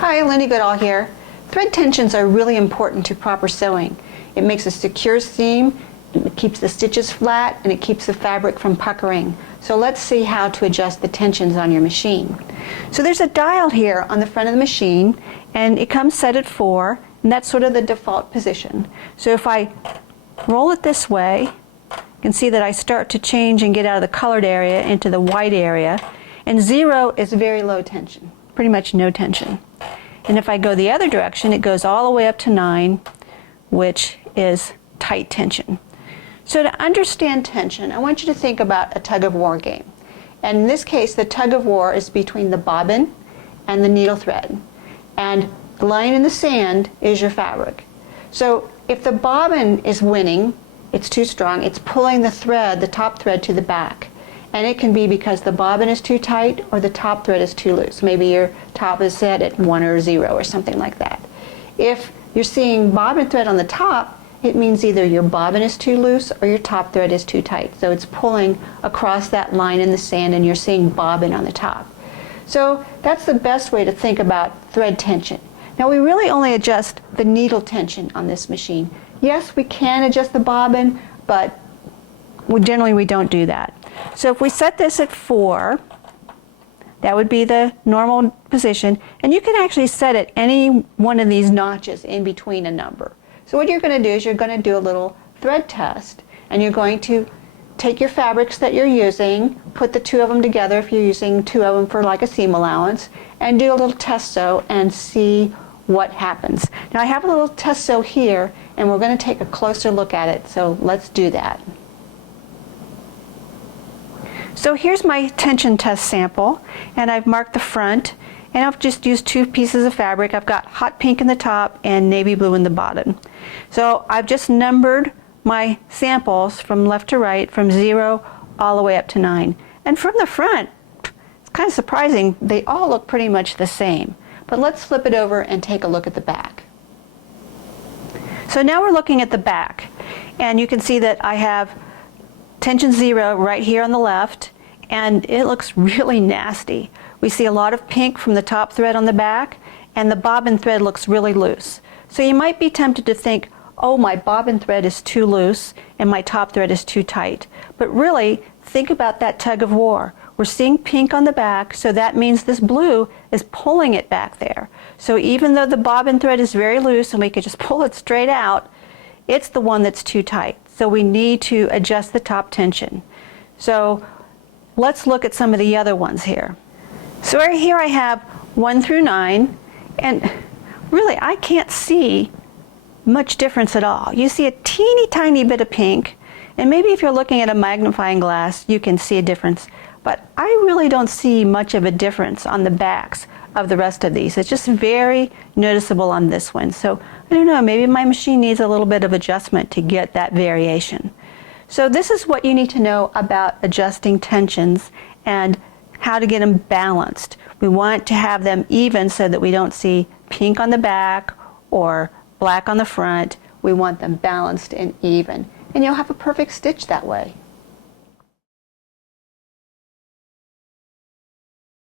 Hi, Lindy Goodall here. Thread tensions are really important to proper sewing. It makes a secure seam, it keeps the stitches flat, and it keeps the fabric from puckering. So let's see how to adjust the tensions on your machine. So there's a dial here on the front of the machine, and it comes set at 4, and that's sort of the default position. So if I roll it this way, you can see that I start to change and get out of the colored area into the white area, and 0 is very low tension, pretty much no tension. And if I go the other direction, it goes all the way up to 9, which is tight tension. So to understand tension, I want you to think about a tug-of-war game. And in this case, the tug-of-war is between the bobbin and the needle thread. And the line in the sand is your fabric. So if the bobbin is winning, it's too strong, it's pulling the thread, the top thread, to the back. And it can be because the bobbin is too tight or the top thread is too loose. Maybe your top is set at 1 or 0 or something like that. If you're seeing bobbin thread on the top, it means either your bobbin is too loose or your top thread is too tight. So it's pulling across that line in the sand and you're seeing bobbin on the top. So that's the best way to think about thread tension. Now we really only adjust the needle tension on this machine. Yes, we can adjust the bobbin, but generally we don't do that. So if we set this at 4, that would be the normal position, and you can actually set it any one of these notches in between a number. So what you're going to do is you're going to do a little thread test, and you're going to take your fabrics that you're using, put the 2 of them together if you're using 2 of them for like a seam allowance, and do a little test sew and see what happens. Now I have a little test sew here, and we're going to take a closer look at it, so let's do that. So here's my tension test sample, and I've marked the front, and I've just used 2 pieces of fabric. I've got hot pink in the top and navy blue in the bottom. So I've just numbered my samples from left to right, from 0 all the way up to 9. And from the front, it's kind of surprising, they all look pretty much the same. But let's flip it over and take a look at the back. So now we're looking at the back, and you can see that I have tension 0 right here on the left, and it looks really nasty. We see a lot of pink from the top thread on the back, and the bobbin thread looks really loose. So you might be tempted to think, oh, my bobbin thread is too loose and my top thread is too tight. But really, think about that tug of war. We're seeing pink on the back, so that means this blue is pulling it back there. So even though the bobbin thread is very loose and we could just pull it straight out, it's the one that's too tight. So we need to adjust the top tension. So let's look at some of the other ones here. So right here I have 1 through 9, and really I can't see much difference at all. You see a teeny tiny bit of pink, and maybe if you're looking at a magnifying glass you can see a difference, but I really don't see much of a difference on the backs of the rest of these. It's just very noticeable on this one. So I don't know, maybe my machine needs a little bit of adjustment to get that variation. So this is what you need to know about adjusting tensions and how to get them balanced. We want to have them even so that we don't see pink on the back or black on the front. We want them balanced and even. And you'll have a perfect stitch that way.